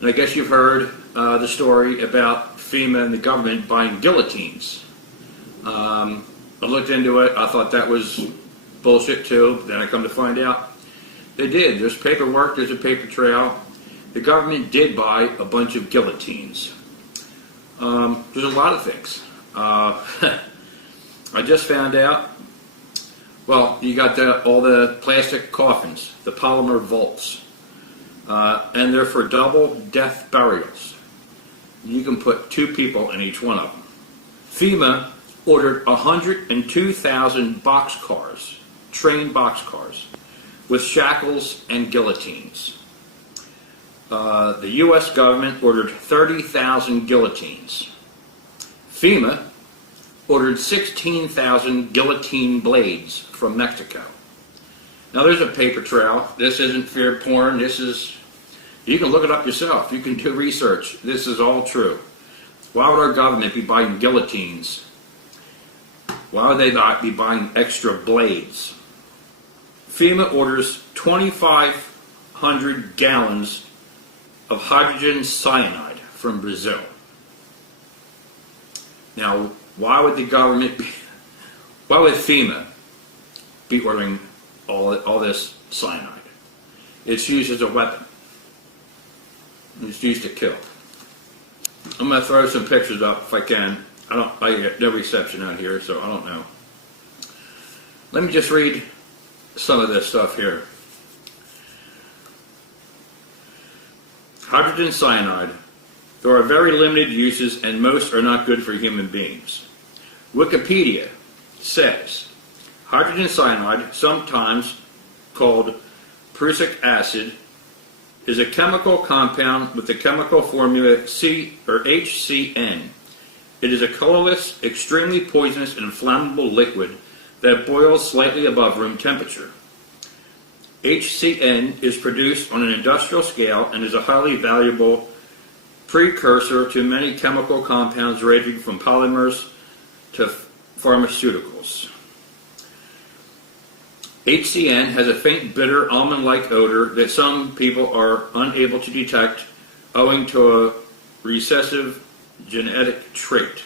And I guess you've heard the story about FEMA and the government buying guillotines. I looked into it. I thought that was bullshit too. Then I come to find out they did. There's paperwork. There's a paper trail. The government did buy a bunch of guillotines. There's a lot of things. I just found out. Well, you got all the plastic coffins, the polymer vaults, and they're for double death burials. You can put 2 people in each one of them. FEMA ordered 102,000 boxcars, train boxcars, with shackles and guillotines. The U.S. government ordered 30,000 guillotines. FEMA ordered 16,000 guillotine blades from Mexico. Now there's a paper trail. This isn't fear porn. This is, you can look it up yourself. You can do research. This is all true. Why would our government be buying guillotines? Why would they not be buying extra blades? FEMA orders 2,500 gallons of hydrogen cyanide from Brazil. Now, why would FEMA be ordering all this cyanide? It's used as a weapon. It's used to kill. I'm going to throw some pictures up if I can. I get no reception out here, so I don't know. Let me just read some of this stuff here. Hydrogen cyanide. There are very limited uses and most are not good for human beings. Wikipedia says hydrogen cyanide, sometimes called prussic acid, is a chemical compound with the chemical formula HCN. It is a colorless, extremely poisonous and flammable liquid that boils slightly above room temperature. HCN is produced on an industrial scale and is a highly valuable precursor to many chemical compounds ranging from polymers to pharmaceuticals. HCN has a faint, bitter, almond-like odor that some people are unable to detect owing to a recessive genetic trait.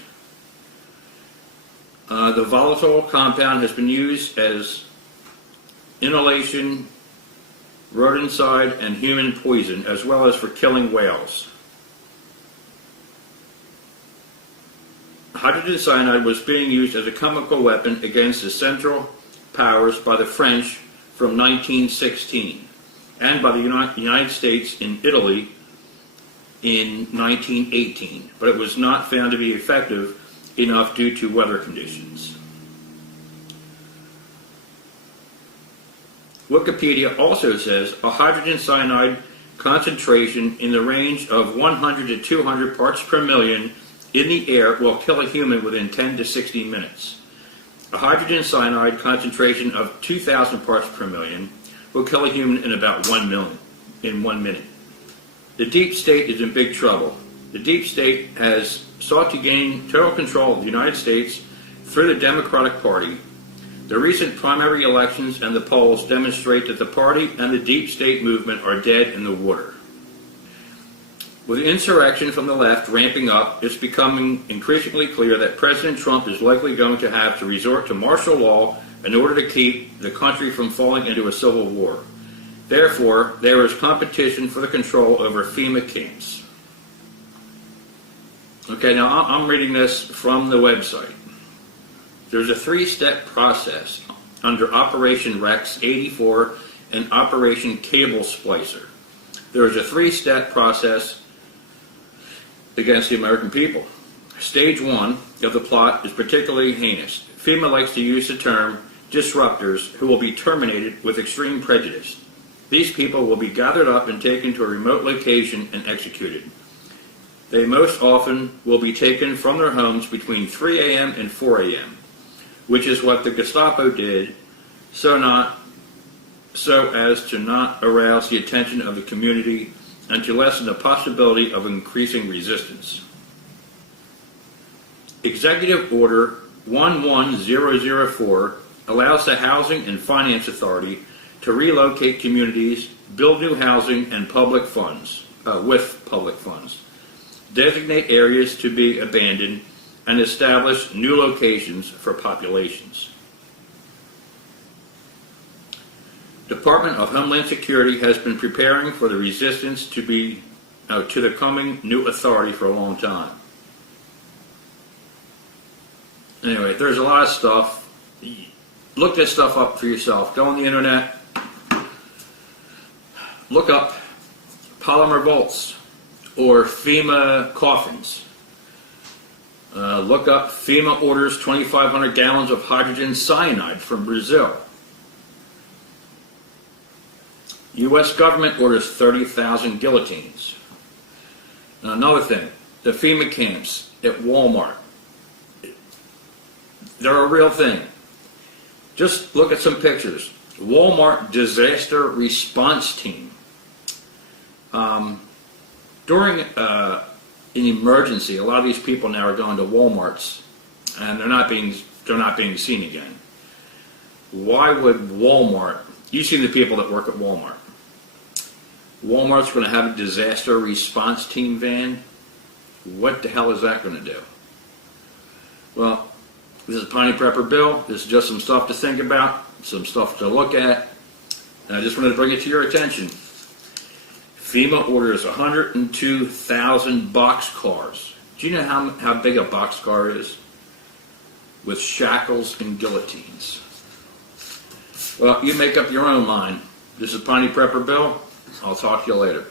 The volatile compound has been used as inhalation, rodenticide, and human poison, as well as for killing whales. Hydrogen cyanide was being used as a chemical weapon against the Central Powers by the French from 1916 and by the United States in Italy in 1918, but it was not found to be effective enough due to weather conditions. Wikipedia also says a hydrogen cyanide concentration in the range of 100 to 200 parts per million in the air will kill a human within 10 to 60 minutes. A hydrogen cyanide concentration of 2,000 parts per million will kill a human in about 1 minute. The deep state is in big trouble. The deep state has sought to gain total control of the United States through the Democratic Party. The recent primary elections and the polls demonstrate that the party and the deep state movement are dead in the water. With insurrection from the left ramping up, it's becoming increasingly clear that President Trump is likely going to have to resort to martial law in order to keep the country from falling into a civil war. Therefore, there is competition for the control over FEMA camps. Okay, now I'm reading this from the website. There's a 3-step process under Operation Rex 84 and Operation Cable Splicer. There is a 3-step process against the American people. Stage 1 of the plot is particularly heinous. FEMA likes to use the term disruptors who will be terminated with extreme prejudice. These people will be gathered up and taken to a remote location and executed. They most often will be taken from their homes between 3 a.m. and 4 a.m., which is what the Gestapo did so as to not arouse the attention of the community and to lessen the possibility of increasing resistance. Executive Order 11004 allows the Housing and Finance Authority to relocate communities, build new housing and public funds. with public funds. Designate areas to be abandoned and establish new locations for populations. Department of Homeland Security has been preparing for the resistance to the coming new authority for a long time. Anyway, there's a lot of stuff. Look this stuff up for yourself. Go on the internet. Look up polymer bolts or FEMA coffins. Look up FEMA orders 2,500 gallons of hydrogen cyanide from Brazil. U.S. government orders 30,000 guillotines. Now, another thing, the FEMA camps at Walmart. They're a real thing. Just look at some pictures. Walmart disaster response team. During an emergency, a lot of these people now are going to Walmarts, and they're not being seen again. Why would Walmart? You see the people that work at Walmart. Walmart's going to have a disaster response team van. What the hell is that going to do? Well, this is Piney Prepper Bill. This is just some stuff to think about, some stuff to look at. And I just wanted to bring it to your attention. FEMA orders 102,000 boxcars. Do you know how big a boxcar is? With shackles and guillotines. Well, you make up your own mind. This is Piney Prepper Bill. I'll talk to you later.